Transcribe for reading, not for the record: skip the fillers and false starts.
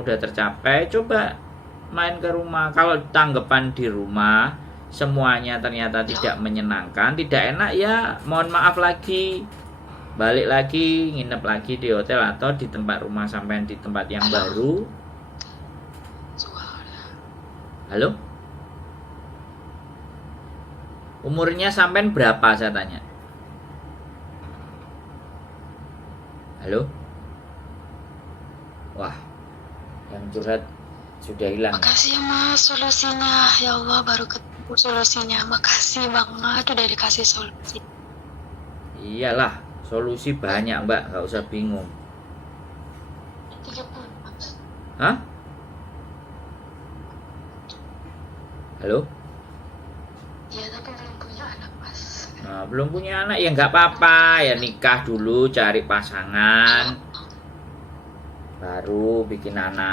udah tercapai, coba main ke rumah. Kalau tanggapan di rumah semuanya ternyata tidak menyenangkan, tidak enak, ya mohon maaf lagi, balik lagi, nginep lagi di hotel atau di tempat rumah sampean di tempat yang baru. Halo? Umurnya sampean berapa, saya tanya? Halo? Wah, yang curhat sudah hilang. Makasih ya Mas solusinya. Ya Allah, baru ketemu solusinya. Makasih banget udah dikasih solusi. Iyalah, solusi banyak Mbak, nggak usah bingung. 30 Mas. Hah? Halo? Iya, tapi belum punya anak Mas. Nah, belum punya anak ya nggak apa-apa, ya nikah dulu, cari pasangan, baru bikin anak.